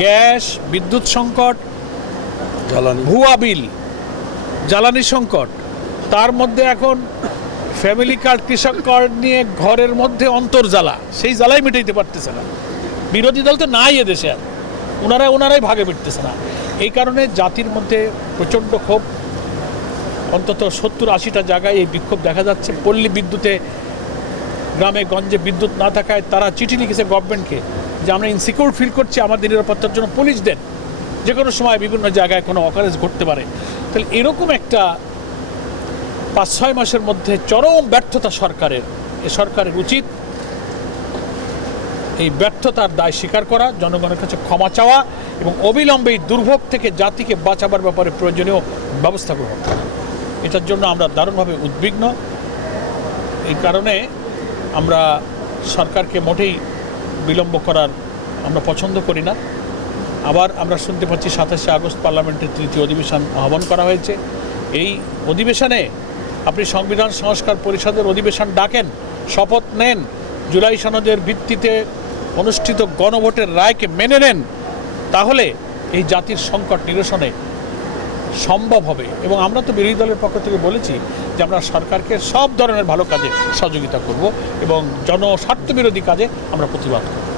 Gas, বিদ্যুৎ সংকট, ভুয়া বিল, জ্বালানি সংকট, তার মধ্যে এখন ফ্যামিলি কার্ড, কৃষক কার্ড নিয়ে ঘরের মধ্যে অন্তর্জ্বালা, সেই জ্বালাই মেটাইতে পারতেছে না। বিরোধী দল তো নাই এদেশে, আর ওনারাই ভাগে মিটতেছে না। এই কারণে জাতির মধ্যে প্রচণ্ড ক্ষোভ। অন্তত 70-80টা জায়গায় এই বিক্ষোভ দেখা যাচ্ছে। পল্লী বিদ্যুতে, গ্রামে গঞ্জে বিদ্যুৎ না থাকায় তারা চিঠি লিখেছে গভর্নমেন্টকে যে আমরা ইনসিকিউর ফিল করছি, আমাদের নিরাপত্তার জন্য পুলিশ দেন, যে কোনো সময় বিভিন্ন জায়গায় কোনো অকারেজ ঘটতে পারে। তাহলে এরকম একটা 5-6 মাসের মধ্যে চরম ব্যর্থতা সরকারের, এ সরকারের উচিত এই ব্যর্থতার দায় স্বীকার করা, জনগণের কাছে ক্ষমা চাওয়া এবং অবিলম্বে এই দুর্ভোগ থেকে জাতিকে বাঁচাবার ব্যাপারে প্রয়োজনীয় ব্যবস্থা গ্রহণ করা। এটার জন্য আমরা দারুণভাবে উদ্বিগ্ন। এই কারণে আমরা সরকারকে মোটেই বিলম্ব করার আমরা পছন্দ করি না। আবার আমরা শুনতে পাচ্ছি 27শে আগস্ট পার্লামেন্টের 3য় অধিবেশন আহ্বান করা হয়েছে। এই অধিবেশনে আপনি সংবিধান সংস্কার পরিষদের অধিবেশন ডাকেন, শপথ নেন, জুলাই সনদের ভিত্তিতে অনুষ্ঠিত গণভোটের রায়কে মেনে নেন, তাহলে এই জাতির সংকট নিরসনে সম্ভব হবে। এবং আমরা তো বিরোধী দলের পক্ষ থেকে বলেছি যে আমরা সরকারকে সব ধরনের ভালো কাজে সহযোগিতা করব এবং জনস্বার্থ বিরোধী কাজে আমরা প্রতিবাদ করব।